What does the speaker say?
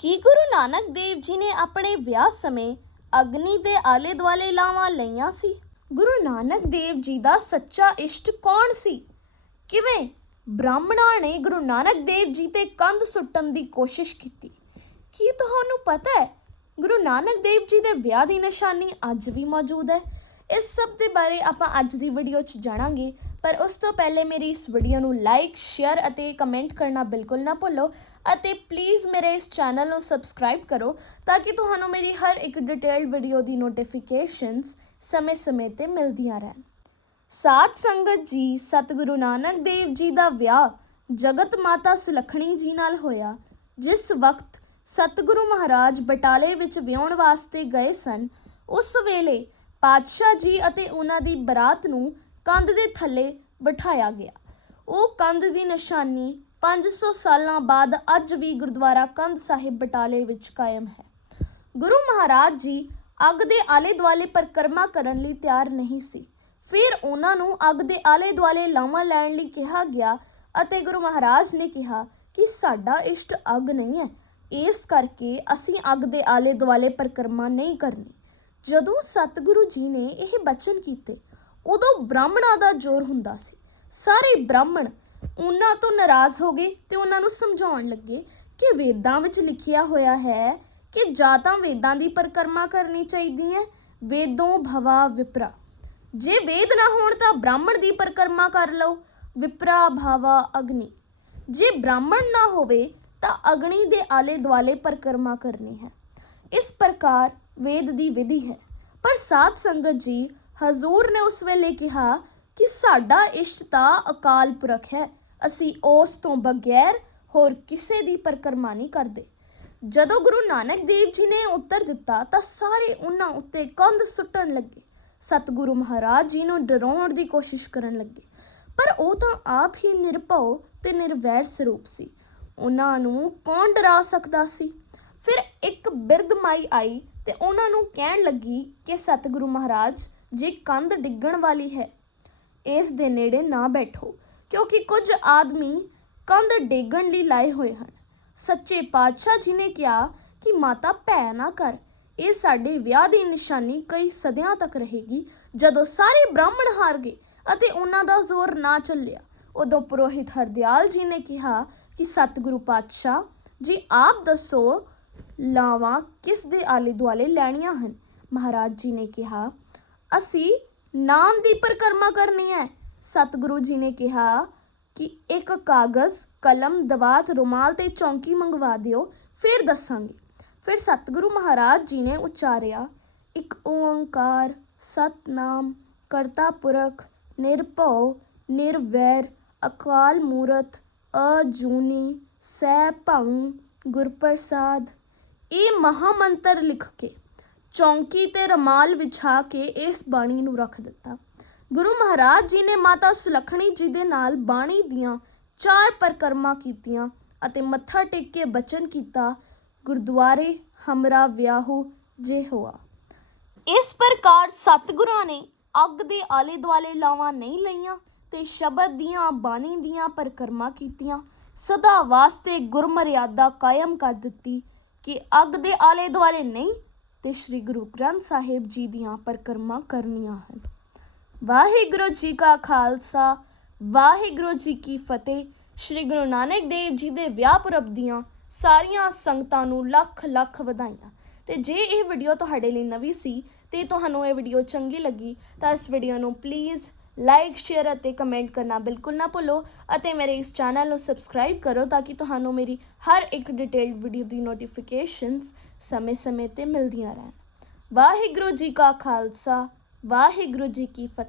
ਕੀ ਗੁਰੂ ਨਾਨਕ ਦੇਵ ਜੀ ਨੇ ਆਪਣੇ ਵਿਆਹ ਸਮੇਂ ਅਗਨੀ ਦੇ ਆਲੇ ਦੁਆਲੇ ਲਾਵਾਂ ਲਈਆਂ ਸੀ? ਗੁਰੂ ਨਾਨਕ ਦੇਵ ਜੀ ਦਾ ਸੱਚਾ ਇਸ਼ਟ ਕੌਣ ਸੀ? ਕਿਵੇਂ ਬ੍ਰਾਹਮਣਾਂ ਨੇ ਗੁਰੂ ਨਾਨਕ ਦੇਵ ਜੀ ਤੇ ਕੰਧ ਸੁੱਟਣ ਦੀ ਕੋਸ਼ਿਸ਼ ਕੀਤੀ? ਕੀ ਤੁਹਾਨੂੰ ਪਤਾ ਹੈ, ਗੁਰੂ ਨਾਨਕ ਦੇਵ ਜੀ ਦੇ ਵਿਆਹ ਦੀ ਨਿਸ਼ਾਨੀ ਅੱਜ ਵੀ ਮੌਜੂਦ ਹੈ? ਇਸ ਸਭ ਦੇ ਬਾਰੇ ਆਪਾਂ ਅੱਜ ਦੀ ਵੀਡੀਓ 'ਚ ਜਾਣਾਂਗੇ। ਪਰ ਉਸ ਤੋਂ ਪਹਿਲੇ ਮੇਰੀ ਇਸ ਵੀਡੀਓ ਨੂੰ ਲਾਈਕ ਸ਼ੇਅਰ ਅਤੇ ਕਮੈਂਟ ਕਰਨਾ ਬਿਲਕੁਲ ਨਾ ਭੁੱਲੋ ਅਤੇ ਪਲੀਜ਼ ਮੇਰੇ ਇਸ ਚੈਨਲ ਨੂੰ ਸਬਸਕ੍ਰਾਈਬ ਕਰੋ ਤਾਂ ਕਿ ਤੁਹਾਨੂੰ ਮੇਰੀ ਹਰ ਇੱਕ ਡਿਟੇਲਡ ਵੀਡੀਓ ਦੀ ਨੋਟੀਫਿਕੇਸ਼ਨਸ ਸਮੇਂ-ਸਮੇਂ ਤੇ ਮਿਲਦੀਆਂ ਰਹਿਣ। ਸਾਧ ਸੰਗਤ ਜੀ, ਸਤਿਗੁਰੂ ਨਾਨਕ ਦੇਵ ਜੀ ਦਾ ਵਿਆਹ ਜਗਤ ਮਾਤਾ ਸੁਲੱਖਣੀ ਜੀ ਨਾਲ ਹੋਇਆ, ਜਿਸ ਵਕਤ ਸਤਿਗੁਰੂ ਮਹਾਰਾਜ ਬਟਾਲੇ ਵਿੱਚ ਵਿਆਹਣ ਵਾਸਤੇ ਗਏ ਸਨ, ਉਸ ਵੇਲੇ ਪਾਤਸ਼ਾਹ ਜੀ ਅਤੇ ਉਹਨਾਂ ਦੀ ਬਰਾਤ ਨੂੰ ਕੰਧ ਦੇ ਥੱਲੇ ਬਿਠਾਇਆ ਗਿਆ। ਉਹ ਕੰਧ ਦੀ ਨਿਸ਼ਾਨੀ 500 ਸਾਲਾਂ ਬਾਅਦ ਅੱਜ ਵੀ ਗੁਰਦੁਆਰਾ ਕੰਧ ਸਾਹਿਬ ਬਟਾਲੇ ਵਿੱਚ ਕਾਇਮ ਹੈ। ਗੁਰੂ ਮਹਾਰਾਜ ਜੀ ਅੱਗ ਦੇ ਆਲੇ ਦੁਆਲੇ ਪਰਿਕਰਮਾ ਕਰਨ ਲਈ ਤਿਆਰ ਨਹੀਂ ਸੀ। ਫਿਰ ਉਹਨਾਂ ਨੂੰ ਅੱਗ ਦੇ ਆਲੇ ਦੁਆਲੇ ਲਾਵਾਂ ਲੈਣ ਲਈ ਕਿਹਾ ਗਿਆ ਅਤੇ ਗੁਰੂ ਮਹਾਰਾਜ ਨੇ ਕਿਹਾ ਕਿ ਸਾਡਾ ਇਸ਼ਟ ਅੱਗ ਨਹੀਂ ਹੈ। ਇਸ ਕਰਕੇ ਅਸੀਂ ਅੱਗ ਦੇ ਆਲੇ ਦੁਆਲੇ ਪਰਿਕਰਮਾ ਨਹੀਂ ਕਰਨੀ। ਜਦੋਂ ਸਤਿਗੁਰੂ ਜੀ ਨੇ ਇਹ ਬਚਨ ਕੀਤੇ ਬ੍ਰਾਹਮਣਾਂ ਦਾ ਜ਼ੋਰ ਹੁੰਦਾ ਸੀ। ਸਾਰੇ ਬ੍ਰਾਹਮਣ ਉਹਨਾਂ ਤੋਂ ਨਾਰਾਜ਼ ਹੋ ਗਏ ਤੇ ਉਹਨਾਂ ਨੂੰ ਸਮਝਾਉਣ ਲੱਗੇ ਕਿ ਵੇਦਾਂ ਵਿੱਚ ਲਿਖਿਆ ਹੋਇਆ ਹੈ ਕਿ ਜਾਂ ਤਾਂ ਵੇਦਾਂ ਦੀ ਪਰਿਕਰਮਾ ਕਰਨੀ ਚਾਹੀਦੀ ਹੈ, ਵੇਦੋਂ ਭਵਾ ਵਿਪਰਾ। ਜੇ ਵੇਦ ਨਾ ਹੋਣ ਤਾਂ ਬ੍ਰਾਹਮਣ ਦੀ ਪਰਿਕਰਮਾ ਕਰ ਲਓ, ਵਿਪਰਾ ਭਾਵਾ ਅਗਨੀ। ਜੇ ਬ੍ਰਾਹਮਣ ਨਾ ਹੋਵੇ ਤਾਂ ਅਗਨੀ ਦੇ ਆਲੇ ਦੁਆਲੇ ਪਰਿਕਰਮਾ ਕਰਨੀ ਹੈ। ਇਸ ਪ੍ਰਕਾਰ ਵੇਦ ਦੀ ਵਿਧੀ ਹੈ। ਪਰ ਸਾਧ ਸੰਗਤ ਜੀ ਹਜ਼ੂਰ ਨੇ ਉਸ ਵੇਲੇ ਕਿਹਾ ਕਿ ਸਾਡਾ ਇਸ਼ਟ ਤਾਂ ਅਕਾਲ ਪੁਰਖ ਹੈ। ਅਸੀਂ ਉਸ ਤੋਂ ਬਗੈਰ ਹੋਰ ਕਿਸੇ ਦੀ ਪਰਿਕਰਮਾ ਨਹੀਂ ਕਰਦੇ। ਜਦੋਂ ਗੁਰੂ ਨਾਨਕ ਦੇਵ ਜੀ ਨੇ ਉੱਤਰ ਦਿੱਤਾ ਤਾਂ ਸਾਰੇ ਉਹਨਾਂ ਉੱਤੇ ਕੰਧ ਸੁੱਟਣ ਲੱਗੇ। ਸਤਿਗੁਰੂ ਮਹਾਰਾਜ ਜੀ ਨੂੰ ਡਰਾਉਣ ਦੀ ਕੋਸ਼ਿਸ਼ ਕਰਨ ਲੱਗੇ। ਪਰ ਉਹ ਤਾਂ ਆਪ ਹੀ ਨਿਰਭਉ ਤੇ ਨਿਰਵੈਰ ਸਰੂਪ ਸੀ। ਉਹਨਾਂ ਨੂੰ ਕੌਣ ਡਰਾ ਸਕਦਾ ਸੀ? ਫਿਰ ਇੱਕ ਬਿਰਧ ਮਾਈ ਆਈ ਤੇ ਉਹਨਾਂ ਨੂੰ ਕਹਿਣ ਲੱਗੀ ਕਿ ਸਤਿਗੁਰੂ ਮਹਾਰਾਜ ਜੇ ਕੰਧ ਡਿੱਗਣ ਵਾਲੀ ਹੈ, ਇਸ ਦੇ ਨੇੜੇ ਨਾ ਬੈਠੋ, ਕਿਉਂਕਿ ਕੁਝ ਆਦਮੀ ਕੰਧ ਡੇਗਣ ਲਈ ਲਾਏ ਹੋਏ ਹਨ। ਸੱਚੇ ਪਾਤਸ਼ਾਹ ਜੀ ਨੇ ਕਿਹਾ ਕਿ ਮਾਤਾ ਭੈ ਨਾ ਕਰ, ਇਹ ਸਾਡੇ ਵਿਆਹ ਦੀ ਨਿਸ਼ਾਨੀ ਕਈ ਸਦੀਆਂ ਤੱਕ ਰਹੇਗੀ। ਜਦੋਂ ਸਾਰੇ ਬ੍ਰਾਹਮਣ ਹਾਰ ਗਏ ਅਤੇ ਉਹਨਾਂ ਦਾ ਜ਼ੋਰ ਨਾ ਚੱਲਿਆ, ਉਦੋਂ ਪੁਰੋਹਿਤ ਹਰਦਿਆਲ ਜੀ ਨੇ ਕਿਹਾ ਕਿ, ਸਤਿਗੁਰੂ ਪਾਤਸ਼ਾਹ, ਜੀ ਆਪ ਦੱਸੋ, ਲਾਵਾਂ ਕਿਸ ਦੇ ਆਲੇ ਦੁਆਲੇ ਲੈਣੀਆਂ ਹਨ? ਮਹਾਰਾਜ ਜੀ ਨੇ ਕਿਹਾ ਅਸੀਂ ਨਾਮ ਦੀ ਪਰਿਕਰਮਾ ਕਰਨੀ ਹੈ। ਸਤਿਗੁਰੂ ਜੀ ਨੇ ਕਿਹਾ ਕਿ ਇੱਕ ਕਾਗਜ਼, ਕਲਮ, ਦਵਾਤ, ਰੁਮਾਲ ਤੇ ਚੌਂਕੀ ਮੰਗਵਾ ਦਿਓ, ਫਿਰ ਦੱਸਾਂਗੇ। ਫਿਰ ਸਤਿਗੁਰੂ ਮਹਾਰਾਜ ਜੀ ਨੇ ਉਚਾਰਿਆ, ਇੱਕ ਓੰਕਾਰ, ਸਤਨਾਮ, ਕਰਤਾ ਪੁਰਖ, ਨਿਰਭਉ, ਨਿਰਵੈਰ, ਅਕਾਲ ਮੂਰਤ, ਅਜੂਨੀ ਸੈ ਭੰ ਗੁਰਪ੍ਰਸਾਦ। ਇਹ ਮਹਾਮੰਤਰ ਲਿਖ ਕੇ ਚੌਂਕੀ ਤੇ ਰਮਾਲ ਵਿਛਾ ਕੇ ਇਸ ਬਾਣੀ ਨੂੰ ਰੱਖ ਦਿੱਤਾ। ਗੁਰੂ ਮਹਾਰਾਜ ਜੀ ਨੇ ਮਾਤਾ ਸੁਲੱਖਣੀ ਜੀ ਦੇ ਨਾਲ ਬਾਣੀ ਦੀਆਂ ਚਾਰ ਪਰਿਕਰਮਾ ਕੀਤੀਆਂ ਅਤੇ ਮੱਥਾ ਟੇਕ ਕੇ ਬਚਨ ਕੀਤਾ, ਗੁਰਦੁਆਰੇ ਹਮਰਾ ਵਿਆਹੋ ਜੇ ਹੋਆ। ਇਸ ਪ੍ਰਕਾਰ ਸਤਿਗੁਰਾਂ ਨੇ ਅੱਗ ਦੇ ਆਲੇ ਦੁਆਲੇ ਲਾਵਾਂ ਨਹੀਂ ਲਈਆਂ ਤੇ ਸ਼ਬਦ ਦੀਆਂ, ਬਾਣੀ ਦੀਆਂ ਪਰਿਕਰਮਾ ਕੀਤੀਆਂ। ਸਦਾ ਵਾਸਤੇ ਗੁਰਮਰਿਆਦਾ ਕਾਇਮ ਕਰ ਦਿੱਤੀ ਕਿ ਅੱਗ ਦੇ ਆਲੇ ਦੁਆਲੇ ਨਹੀਂ ਤੇ ਸ੍ਰੀ ਗੁਰੂ ਗ੍ਰੰਥ ਸਾਹਿਬ ਜੀ ਦੀਆਂ ਪਰਿਕਰਮਾ ਕਰਨੀਆਂ ਹਨ। ਵਾਹਿਗੁਰੂ ਜੀ ਕਾ ਖਾਲਸਾ, ਵਾਹਿਗੁਰੂ ਜੀ ਕੀ ਫਤਿਹ। ਸ੍ਰੀ ਗੁਰੂ ਨਾਨਕ ਦੇਵ ਜੀ ਦੇ ਵਿਆਹ ਪੁਰਬ ਦੀਆਂ ਸਾਰੀਆਂ ਸੰਗਤਾਂ ਨੂੰ ਲੱਖ ਲੱਖ ਵਧਾਈਆਂ। ਤੇ ਜੇ ਇਹ ਵੀਡੀਓ ਤੁਹਾਡੇ ਲਈ ਨਵੀਂ ਸੀ ਤੇ ਤੁਹਾਨੂੰ ਇਹ ਵੀਡੀਓ ਚੰਗੀ ਲੱਗੀ, ਤਾਂ ਇਸ ਵੀਡੀਓ ਨੂੰ ਪਲੀਜ਼ ਲਾਈਕ, ਸ਼ੇਅਰ ਅਤੇ ਕਮੈਂਟ ਕਰਨਾ ਬਿਲਕੁਲ ਨਾ ਭੁੱਲੋ ਅਤੇ ਮੇਰੇ ਇਸ ਚੈਨਲ ਨੂੰ ਸਬਸਕ੍ਰਾਈਬ ਕਰੋ ਤਾਂ ਕਿ ਤੁਹਾਨੂੰ ਮੇਰੀ ਹਰ ਇੱਕ ਡਿਟੇਲਡ ਵੀਡੀਓ ਦੀ ਨੋਟੀਫਿਕੇਸ਼ਨਸ ਸਮੇਂ-ਸਮੇਂ ਤੇ ਮਿਲਦੀਆਂ ਰਹਿਣ। ਵਾਹਿਗੁਰੂ ਜੀ ਕਾ ਖਾਲਸਾ ਵਾਹਿਗੁਰੂ ਜੀ ਕੀ ਫਤਿਹ।